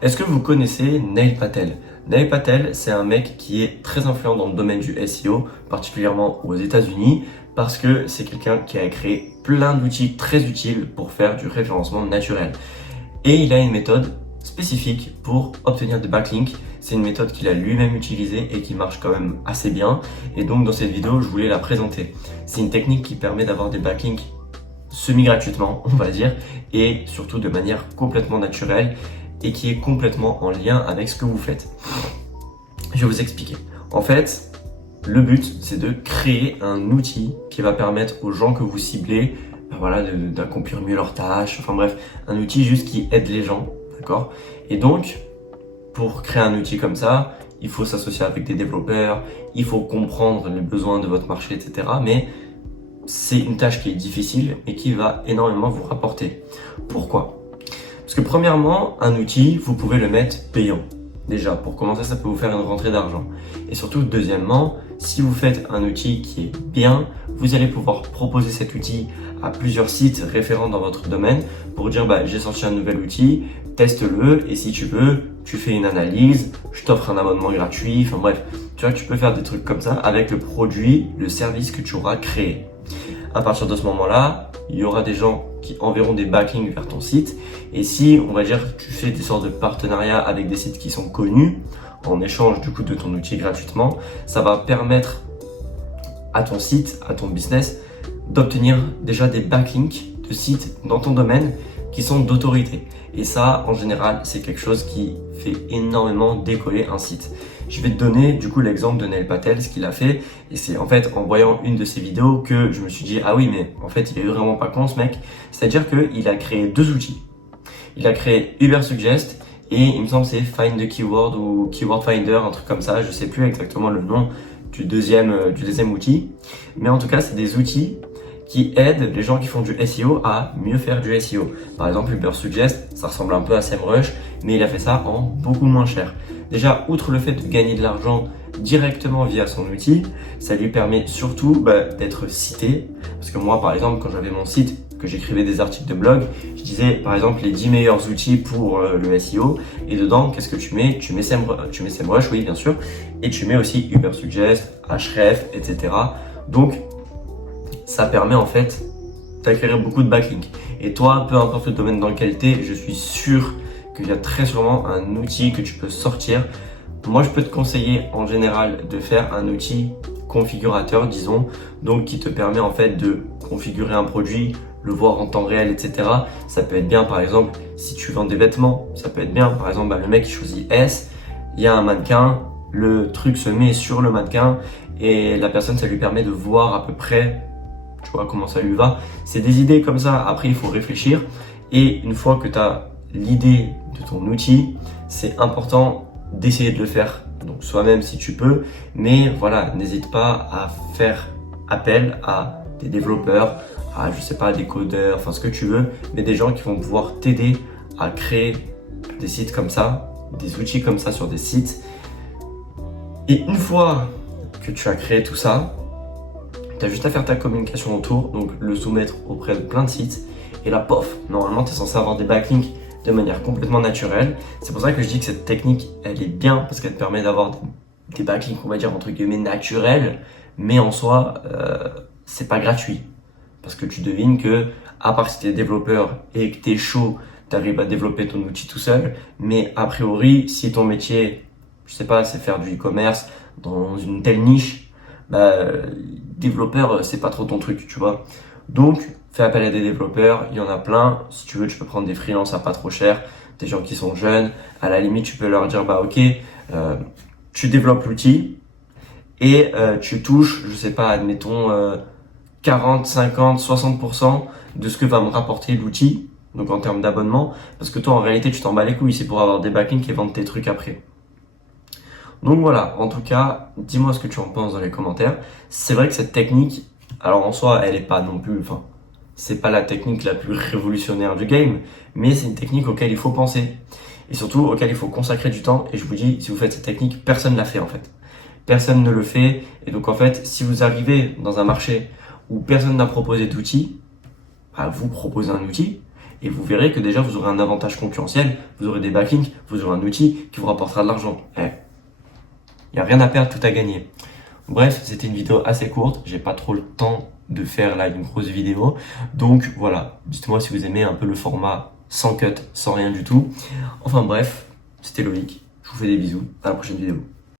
Est-ce que vous connaissez Neil Patel? Neil Patel, c'est un mec qui est très influent dans le domaine du SEO, particulièrement aux États-Unis, parce que c'est quelqu'un qui a créé plein d'outils très utiles pour faire du référencement naturel. Et il a une méthode spécifique pour obtenir des backlinks. C'est une méthode qu'il a lui-même utilisée et qui marche quand même assez bien. Et donc dans cette vidéo, je voulais la présenter. C'est une technique qui permet d'avoir des backlinks semi-gratuitement, on va dire, et surtout de manière complètement naturelle et qui est complètement en lien avec ce que vous faites. Je vais vous expliquer. En fait, le but, c'est de créer un outil qui va permettre aux gens que vous ciblez d'accomplir mieux leurs tâches. Enfin bref, un outil juste qui aide les gens, d'accord? Et donc, pour créer un outil comme ça, il faut s'associer avec des développeurs, il faut comprendre les besoins de votre marché, etc. Mais c'est une tâche qui est difficile et qui va énormément vous rapporter. Pourquoi? Parce que premièrement, un outil, vous pouvez le mettre payant. Déjà, pour commencer, ça peut vous faire une rentrée d'argent. Et surtout, deuxièmement, si vous faites un outil qui est bien, vous allez pouvoir proposer cet outil à plusieurs sites référents dans votre domaine pour dire j'ai sorti un nouvel outil, teste-le et si tu veux, tu fais une analyse, je t'offre un abonnement gratuit, enfin bref, tu vois, tu peux faire des trucs comme ça avec le produit, le service que tu auras créé. À partir de ce moment-là, il y aura des gens qui enverront des backlinks vers ton site. Et si, on va dire, tu fais des sortes de partenariats avec des sites qui sont connus, en échange du coup de ton outil gratuitement, ça va permettre à ton site, à ton business, d'obtenir déjà des backlinks de sites dans ton domaine qui sont d'autorité. Et ça, en général, c'est quelque chose qui fait énormément décoller un site. Je vais te donner du coup l'exemple de Neil Patel, ce qu'il a fait. Et c'est en fait en voyant une de ses vidéos que je me suis dit, ah oui, mais en fait, il est vraiment pas con ce mec. C'est-à-dire qu'il a créé deux outils. Il a créé Ubersuggest et il me semble que c'est Find the Keyword ou Keyword Finder, un truc comme ça. Je sais plus exactement le nom du deuxième outil. Mais en tout cas, c'est des outils qui aident les gens qui font du SEO à mieux faire du SEO. Par exemple, Ubersuggest, ça ressemble un peu à SEMrush, mais il a fait ça en beaucoup moins cher. Déjà, outre le fait de gagner de l'argent directement via son outil, ça lui permet surtout d'être cité. Parce que moi, par exemple, quand j'avais mon site, que j'écrivais des articles de blog, je disais par exemple les 10 meilleurs outils pour le SEO. Et dedans, qu'est-ce que tu mets? Tu mets SEMrush, oui, bien sûr. Et tu mets aussi Ubersuggest, Ahrefs, etc. Donc, ça permet en fait d'acquérir beaucoup de backlinks. Et toi, peu importe le domaine dans lequel tu es, je suis sûr qu'il y a très sûrement un outil que tu peux sortir. Moi, je peux te conseiller en général de faire un outil configurateur, disons, donc qui te permet en fait de configurer un produit, le voir en temps réel, etc. Ça peut être bien, par exemple, si tu vends des vêtements, ça peut être bien, par exemple, le mec qui choisit S, il y a un mannequin, le truc se met sur le mannequin et la personne, ça lui permet de voir à peu près, tu vois, comment ça lui va. C'est des idées comme ça, après il faut réfléchir et une fois que tu as l'idée de ton outil, c'est important d'essayer de le faire donc soi-même si tu peux, mais voilà, n'hésite pas à faire appel à des développeurs, à je sais pas, des codeurs, enfin ce que tu veux, mais des gens qui vont pouvoir t'aider à créer des sites comme ça, des outils comme ça sur des sites. Et une fois que tu as créé tout ça, tu as juste à faire ta communication autour, donc le soumettre auprès de plein de sites, et là, pof, normalement tu es censé avoir des backlinks de manière complètement naturelle. C'est pour ça que je dis que cette technique, elle est bien, parce qu'elle te permet d'avoir des backlinks, on va dire, entre guillemets, naturels, mais en soi, c'est pas gratuit. Parce que tu devines que, à part si tu es développeur et que tu es chaud, tu arrives à développer ton outil tout seul, mais a priori, si ton métier, je sais pas, c'est faire du e-commerce dans une telle niche, développeur, c'est pas trop ton truc, tu vois. Donc, fais appel à des développeurs, il y en a plein. Si tu veux, tu peux prendre des freelances à pas trop cher, des gens qui sont jeunes. À la limite, tu peux leur dire, ok, tu développes l'outil et tu touches, je sais pas, admettons 40, 50, 60% de ce que va me rapporter l'outil, donc en termes d'abonnement, parce que toi, en réalité, tu t'en bats les couilles, c'est pour avoir des backlinks et vendre tes trucs après. Donc voilà, en tout cas, dis-moi ce que tu en penses dans les commentaires. C'est vrai que cette technique, alors en soi, elle est pas non plus, c'est pas la technique la plus révolutionnaire du game, mais c'est une technique auquel il faut penser. Et surtout, auquel il faut consacrer du temps. Et je vous dis, si vous faites cette technique, personne ne l'a fait en fait. Personne ne le fait. Et donc en fait, si vous arrivez dans un marché où personne n'a proposé d'outil, vous proposez un outil. Et vous verrez que déjà, vous aurez un avantage concurrentiel, vous aurez des backlinks, vous aurez un outil qui vous rapportera de l'argent. Il n'y a rien à perdre, tout à gagner. Bref, c'était une vidéo assez courte. J'ai pas trop le temps de faire là une grosse vidéo. Donc voilà, dites-moi si vous aimez un peu le format sans cut, sans rien du tout. Enfin bref, c'était Loïc. Je vous fais des bisous. À la prochaine vidéo.